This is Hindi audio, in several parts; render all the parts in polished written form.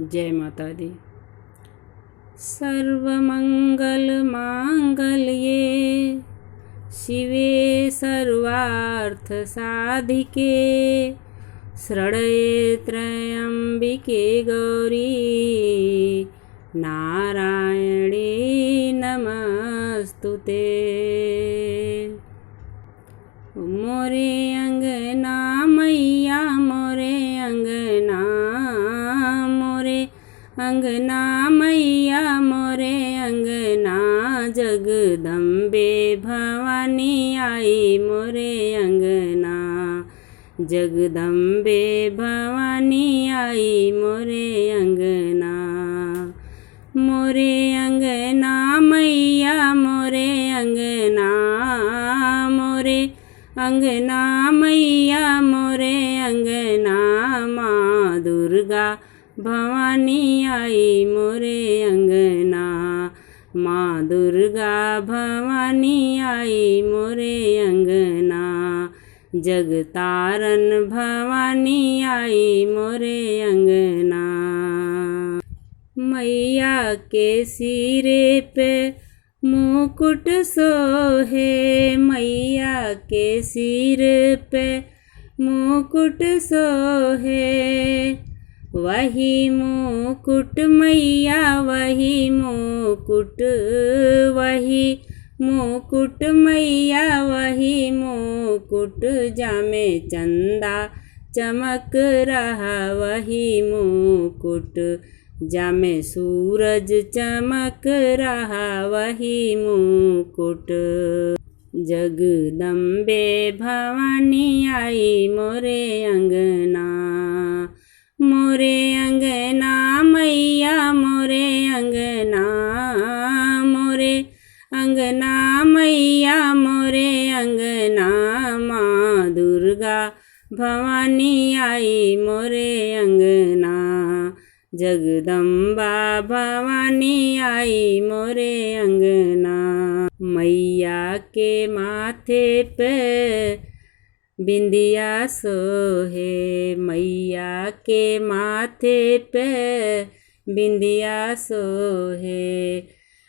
जय माता दी। सर्वमंगल मांगल्ये शिवे सर्वार्थ साधिके शरण्ये त्र्यंबिके गौरी नारायणी नमस्तुते। मोरे अंगना मैया मोरे अंगना, मोरे अंगना मैया मोरे अंगना, जगदम्बे भवानी आई मोरे अंगना, जगदम्बे भवानी आई मोरे अंगना। मोरे अंगना मैया मोरे अंगना, मोरे अंगना मैया मोरे अंगना, माँ दुर्गा भवानी आई मोरे अंगना, माँ दुर्गा भवानी आई मोरे अंगना, जगतारन भवानी आई मोरे अंगना। मैया के सिरे पे मुकुट सोहे, मैया के सिर पे मुकुट सोहे, वही मुकुट मैया वही मुकुट, वही मुकुट मैया वही मुकुट, जामे चंदा चमक रहा वही मुकुट, जामे सूरज चमक रहा वही मुकुट, जगदम्बे भवानी आई मोरे अंगना, मोरे अंगना मैया मोरे अंगना, मोरे अंगना मैया मोरे अंगना, माँ दुर्गा भवानी आई मोरे अंगना, जगदम्बा भवानी आई मोरे अंगना। मैया के माथे पे बिंदिया सोहे, मैया के माथे पे बिंदिया सोहे,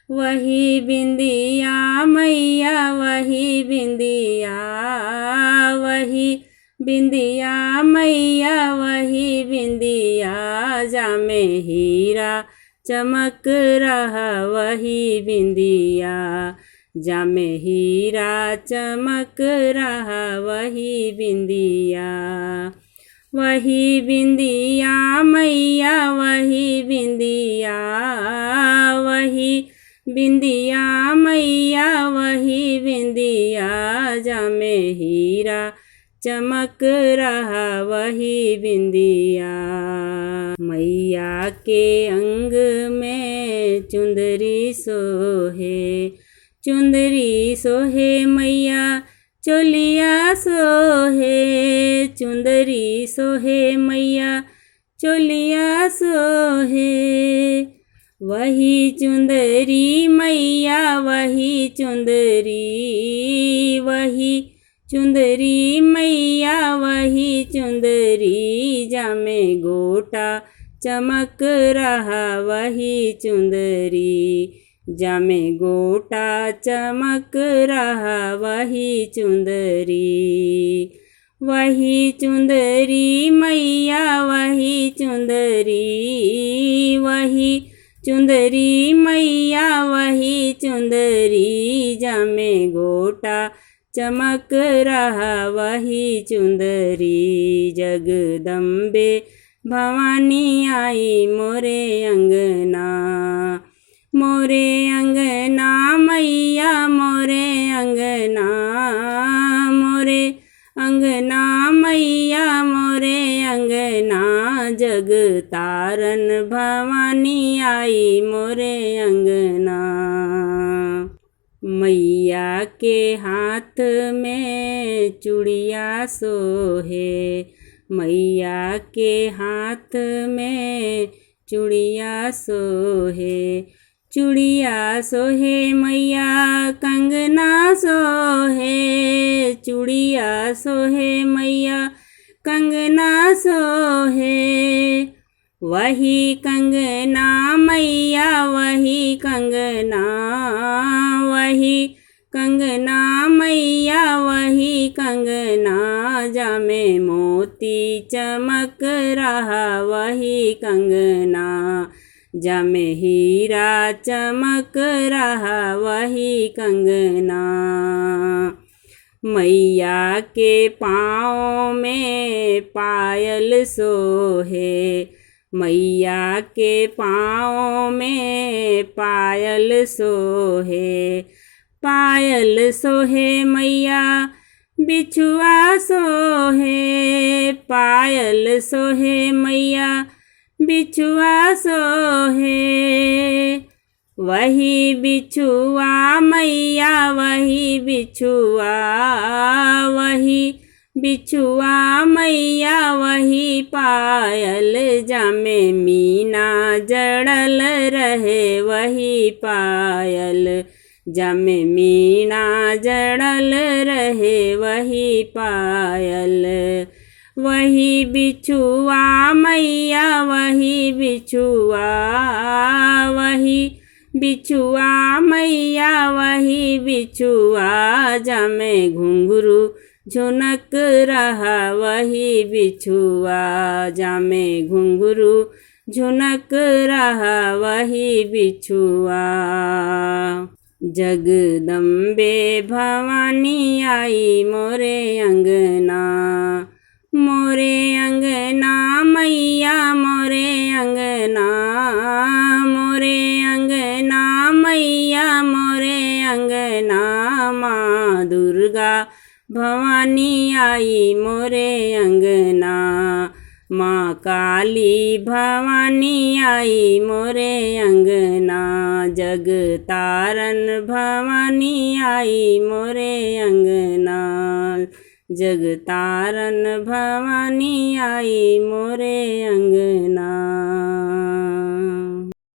वही बिंदिया मैया वही बिंदिया, वही बिंदिया मैया वही बिंदिया, जामे हीरा चमक रहा वही बिंदिया, जामे हीरा चमक रहा वही बिंदिया, वही बिंदिया मैया वही बिंदिया, वही बिंदिया मैया वही बिंदिया, जामे हीरा चमक रहा वही बिंदिया। मैया के अंग में चुंदरी सोहे, चुंदरी सोहे मैया चोलिया सोहे, चुंदरी सोहे मैया चोलिया सोहे, वही चुंदरी मैया वही चुंदरी, वही चुंदरी मैया वही चुंदरी, जामे गोटा चमक रहा वही चुंदरी, जामे गोटा चमक रहा वही चुंदरी, वही चुंदरी मैया वही चुंदरी, वही चुंदरी मैया वही चुंदरी, जामे गोटा चमक रहा वही चुंदरी, जगदम्बे भवानी आई मोरे अंगना, मोरे अंगना मैया मोरे अंगना, मोरे अंगना मैया मोरे अंगना, जगतारन भवानी आई मोरे अंगना। मैया के हाथ में चूड़िया सोहे, मैया के हाथ में चूड़िया सोहे, चूड़िया सोहे मैया कंगना सोहे, चूड़िया सोहे मैया कंगना सोहे, वही कंगना मैया वही कंगना, वही कंगना मैया वही कंगना, जामे मोती चमक रहा वही कंगना, जामे हीरा चमक रहा वही कंगना। मैया के पाँव में पायल सोहे, मैया के पाँव में पायल सोहे, पायल सोहे मैया बिछुआ सोहे, पायल सोहे मैया बिछुआ सोहे, वही बिछुआ मैया वही बिछुआ, वही बिछुआ मैया वही पायल, जामे मीना जड़ल रहे वही पायल, जामे मीना जड़ल रहे वही पायल, वही बिछुआ मैया वही बिछुआ, वही बिछुआ मैया वही बिछुआ, जामे घुंघरू झुनक रहा वही बिछुआ, जामे घुंघरू झुनक रहा वही बिछुआ। जगदम्बे भवानी आई मोरे अंगना, मोरे अंगना मैया मोरे अंगना, मोरे अंगना मैया मोरे अंगना, माँ दुर्गा भवानी आई मोरे अंगना, माँ काली भवानी आई मोरे अंगना, जगतारन भवानी आई मोरे अंगना, जगतारन भवानी आई मोरे अंगना।